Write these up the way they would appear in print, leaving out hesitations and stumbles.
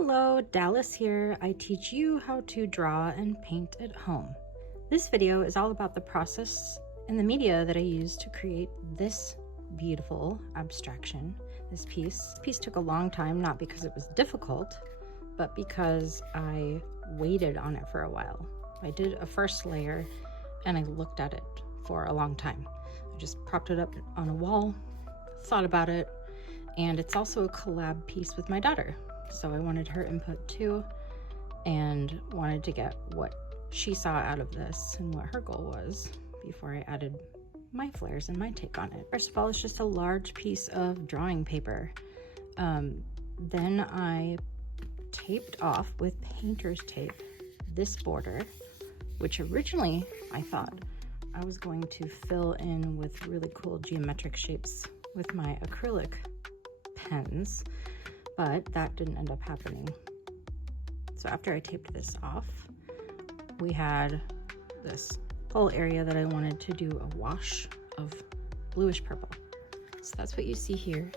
Hello, Dallas here. I teach you how to draw and paint at home. This video is all about the process and the media that I used to create this beautiful abstraction, this piece. This piece took a long time, not because it was difficult, but because I waited on it for a while. I did a first layer and I looked at it for a long time. I just propped it up on a wall, thought about it, and it's also a collab piece with my daughter. So I wanted her input too, and wanted to get what she saw out of this and what her goal was before I added my flares and my take on it. First of all, it's just a large piece of drawing paper. Then I taped off with painter's tape this border, which originally I thought I was going to fill in with really cool geometric shapes with my acrylic pens, but that didn't end up happening. So after I taped this off, we had this whole area that I wanted to do a wash of bluish purple. So that's what you see here.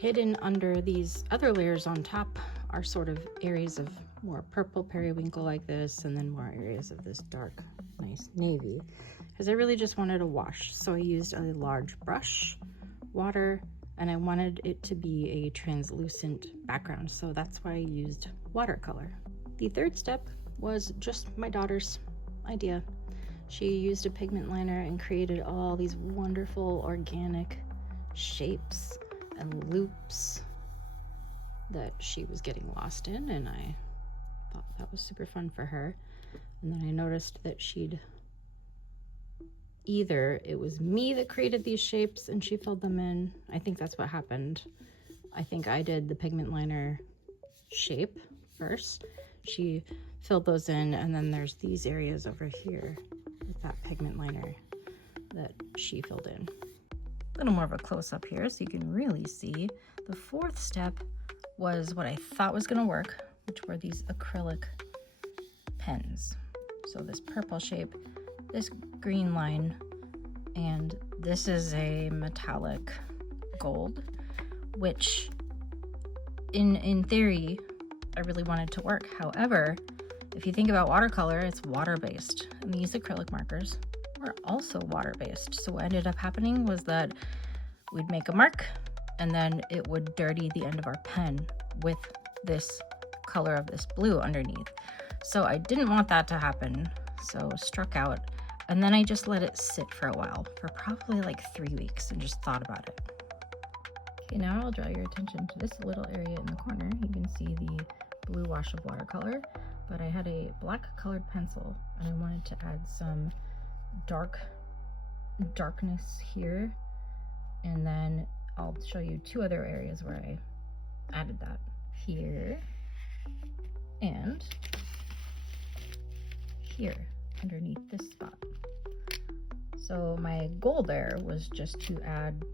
Hidden under these other layers on top are sort of areas of more purple periwinkle like this, and then more areas of this dark, nice navy, because I really just wanted a wash. So I used a large brush, water, and I wanted it to be a translucent background, so that's why I used watercolor. The third step was just my daughter's idea. She used a pigment liner and created all these wonderful organic shapes and loops that she was getting lost in, and I thought that was super fun for her. And then I noticed that either it was me that created these shapes and she filled them in. I think that's what happened. I think I did the pigment liner shape first. She filled those in, and then there's these areas over here with that pigment liner that she filled in. A little more of a close-up here so you can really see. The fourth step was what I thought was gonna work, which were these acrylic pens. So this purple shape, this green line, and this is a metallic gold, which in theory I really wanted to work. However, if you think about watercolor, it's water-based, and these acrylic markers were also water-based. So what ended up happening was that we'd make a mark and then it would dirty the end of our pen with this color of this blue underneath. So I didn't want that to happen, so struck out. And then I just let it sit for a while, for probably like 3 weeks, and just thought about it. Okay, now I'll draw your attention to this little area in the corner. You can see the blue wash of watercolor, but I had a black colored pencil and I wanted to add some darkness here. And then I'll show you two other areas where I added that, here and here underneath this spot. So my goal there was just to add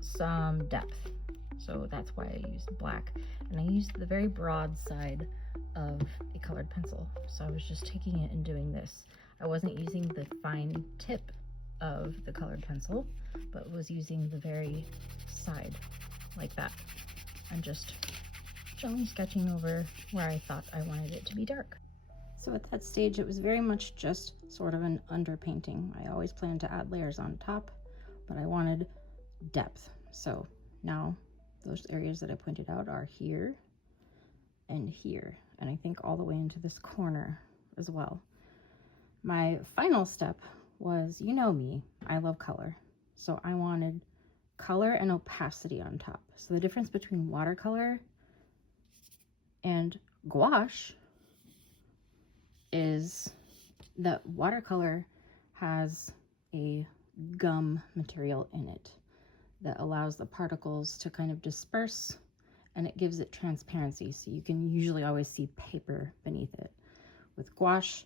some depth. So that's why I used black, and I used the very broad side of a colored pencil. So I was just taking it and doing this. I wasn't using the fine tip of the colored pencil, but was using the very side like that, and just gently sketching over where I thought I wanted it to be dark. So at that stage, it was very much just sort of an underpainting. I always planned to add layers on top, but I wanted depth. So now those areas that I pointed out are here and here, and I think all the way into this corner as well. My final step was, you know me, I love color. So I wanted color and opacity on top. So the difference between watercolor and gouache is that watercolor has a gum material in it that allows the particles to kind of disperse, and it gives it transparency, so you can usually always see paper beneath it. With gouache,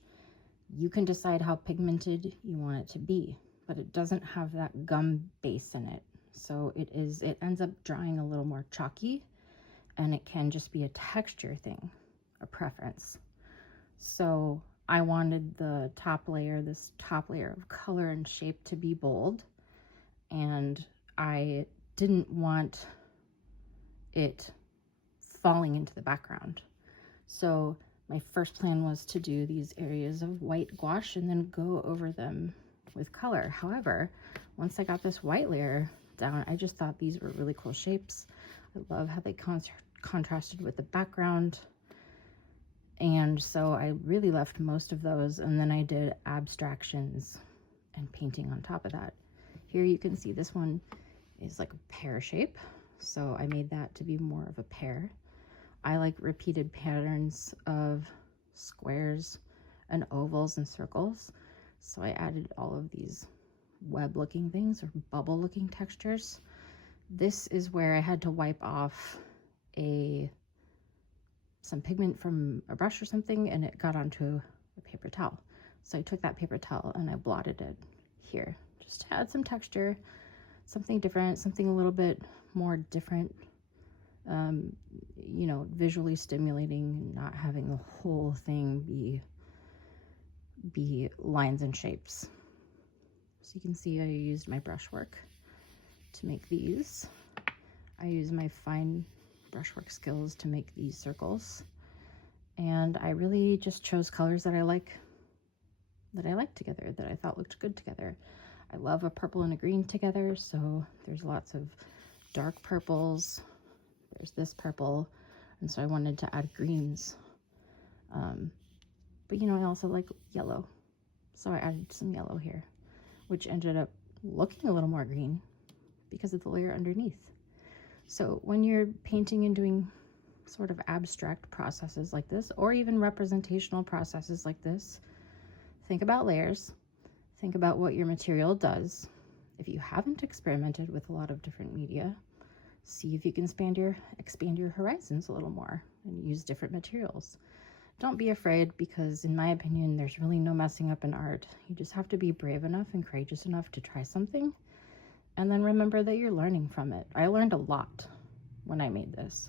you can decide how pigmented you want it to be, but it doesn't have that gum base in it. So it ends up drying a little more chalky, and it can just be a texture thing, a preference. So I wanted the top layer, this top layer of color and shape, to be bold, and I didn't want it falling into the background. So my first plan was to do these areas of white gouache and then go over them with color. However, once I got this white layer down, I just thought these were really cool shapes. I love how they contrasted with the background. And so I really left most of those, and then I did abstractions and painting on top of that. Here you can see this one is like a pear shape, so I made that to be more of a pear. I like repeated patterns of squares and ovals and circles, so I added all of these web looking things or bubble looking textures. This is where I had to wipe off some pigment from a brush or something, and it got onto a paper towel. So I took that paper towel and I blotted it here just to add some texture, something different, something a little bit more different, you know, visually stimulating, not having the whole thing be lines and shapes. So you can see I used my brushwork to make these. I used my fine brushwork skills to make these circles, and I really just chose colors that I like together, that I thought looked good together. I love a purple and a green together, so there's lots of dark purples. There's this purple, and so I wanted to add greens. But you know, I also like yellow, so I added some yellow here, which ended up looking a little more green because of the layer underneath. So when you're painting and doing sort of abstract processes like this, or even representational processes like this, think about layers, think about what your material does. If you haven't experimented with a lot of different media, see if you can expand your horizons a little more and use different materials. Don't be afraid, because in my opinion, there's really no messing up in art. You just have to be brave enough and courageous enough to try something, and then remember that you're learning from it. I learned a lot when I made this.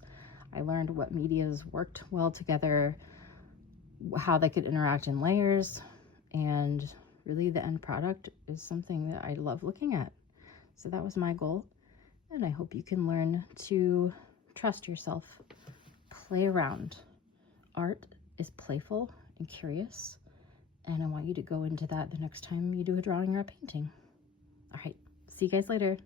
I learned what medias worked well together, how they could interact in layers, and really the end product is something that I love looking at. So that was my goal, and I hope you can learn to trust yourself, play around. Art is playful and curious, and I want you to go into that the next time you do a drawing or a painting. All right, see you guys later.